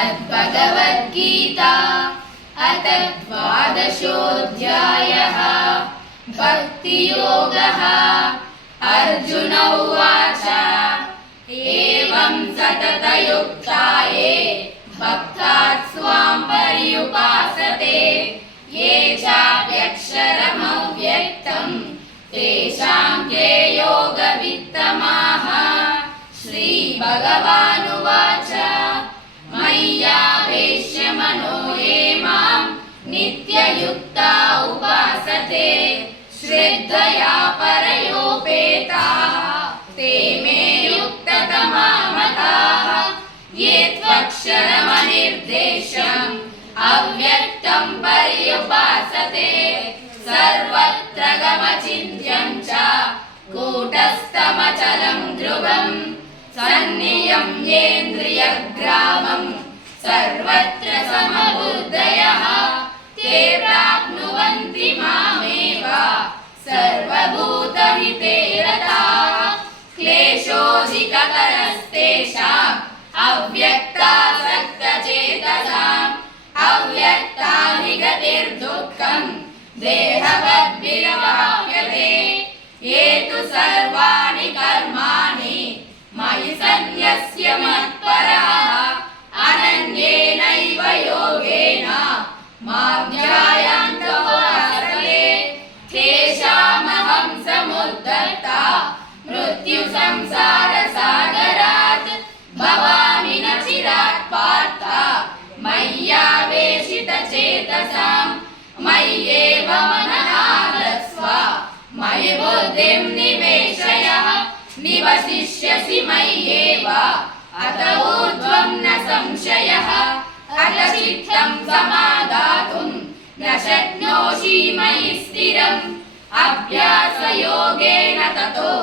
श्रीमद्भगवद्गीता अथ द्वादशोऽध्यायः। भक्तियोगः। अर्जुन उवाच एवं सततयुक्ता ये भक्ताः स्वां पर्युपासते ये चाप्यक्षरमव्यक्तं तेषां के योगवित्तमाः। श्रीभगवानुवाच मय्यावेश्य मनो ये मां नित्ययुक्ता उपासते श्रद्धया परयोपेताः ते मे युक्ततमा मताः। ये त्वक्षरमनिर्देशम् अव्यक्तं पर्युपासते सर्वत्र गमचिन्त्यं च कूटस्थमचलं ध्रुवम् सन्नियम्येन्द्रियग्रामं सर्वत्र समबुद्धयः ते प्राप्नुवन्ति मामेव सर्वभूतहिते रताः। क्लेशोऽधिकतरस्तेषाम् अव्यक्तासक्तचेतसाम् अव्यक्ताधिगतिर्दुःखम् देहवद्भिर्वाप्यते। ये तु सर्वाणि कर्माणि मयि सन्न्यस्य मत्पराः अनन्येनैव योगेन मां ध्यायन्तः उपासते तेषामहं समुद्धर्ता मृत्युसंसारसागरात् भवामि न चिरात् पार्थ मय्यावेशितचेतसाम् मय्येव मनः दस्व मयि बुद्धिं निवेशय निवसिष्यसि मय्येव अत ऊर्ध्वं न संशयः। अत चित्तं समादातुं न शक्नोषि मयि स्थिरम् अभ्यासयोगेन ततो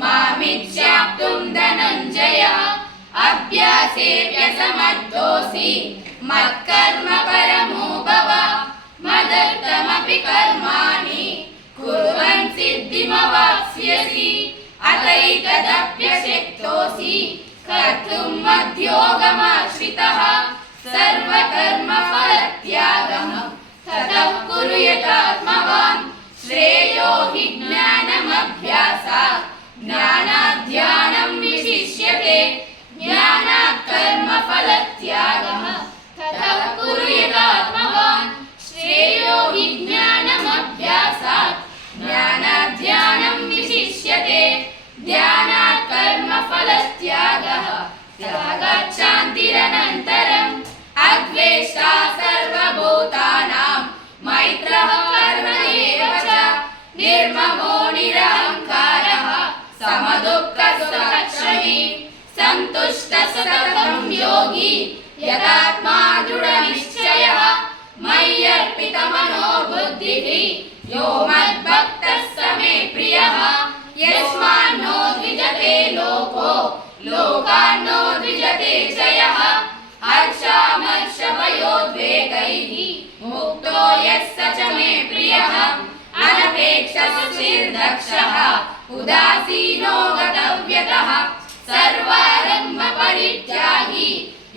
मामिच्छाप्तुं धनञ्जय। अभ्यासेऽप्यसमर्थोऽसि मत्कर्म परमो भव मदर्थमपि कर्माणि कुर्वन् सिद्धिमवाप्स्यसि। अतैतदप्यशक्तोऽसि कर्तुं मद्योगमाश्रितः सर्वकर्मफलत्यागं ततः कुरु यथात्मवान्। श्रेयो हि ज्ञानमभ्यासात् ज्ञानात् ध्यानं विशिष्यते ज्ञानात् कर्मफलत्यागः ततः कुरु यथात्मवान्। श्रेयो हि ज्ञानमभ्यासात् ज्ञानात् ध्यानं विशिष्यते ध्यानात् कर्मफलत्यागः त्यागात् शान्तिरनन्तरम्। अद्वेष्टा सर्वभूतानां मैत्रः कर्म एव च निर्ममो निरहङ्कारः समदुःखसुखक्षमी सन्तुष्टः सततं योगी यतात्मा दृढनिश्चयः। मय्यर्पितमनो बुद्धिः यो मद्भक्तः स मे प्रियः। यस्मान्नो द्विजते लोको लोकान्नो द्विजते च यः। हर्षामर्षभयोद्वेगैः मुक्तो यः स च मे प्रियः। अनपेक्षसुचिर्दक्षः उदासीनो गतव्यतः सर्वारम्भपरित्यागी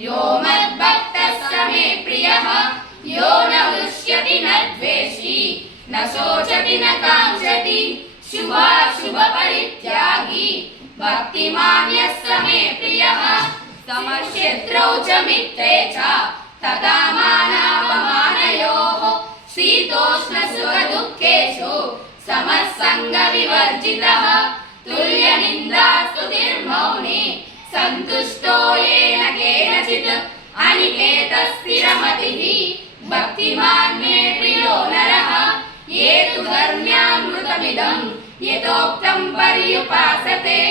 यो मद्भक्तः स मे प्रियः। यो न हृष्यति न द्वेषी न शोचति न काङ्क्षति शुभाशुभपरित्यागी भक्तिमान् यः स मे प्रियः। समशत्रौ च मित्रे च तथा मानापमानयोः शीतोष्णसुखदुःखेषु समः सङ्गविवर्जितः। तुल्यनिन्दास्तुतिर्मौनी सन्तुष्टो येन केनचित् अनिकेतः स्थिरमतिः भक्तिमान् मे प्रियो नरः। ये तु धर्म्यामृतमिदं यथोक्तं पर्युपासते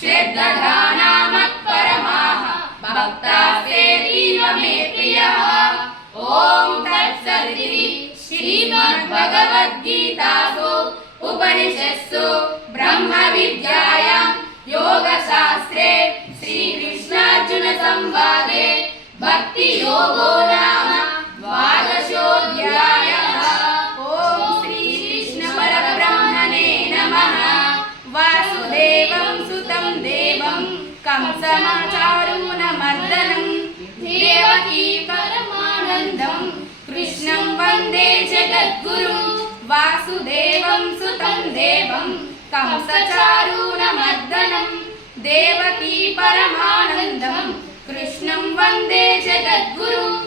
श्रद्धाना मत्परमाः भक्तास्तेऽतीव मे प्रियः। ॐ तत्सदिति श्रीमद्भगवद्गीतासु उपनिषत्सु ब्रह्मविद्यायां योगशास्त्रे श्रीकृष्णार्जुनसंवादे भक्तियोगो नाम द्वादशोऽध्यायः। ॐ श्रीकृष्णपरब्रह्मणे नमः। वासुदेवं सुतं देवं कंसमाचारूणमर्दनं देवकी वासुदेवं सुतं देवं कंसचारूणमर्दनं देवकी परमानन्दं कृष्णं वन्दे जगद्गुरुम्।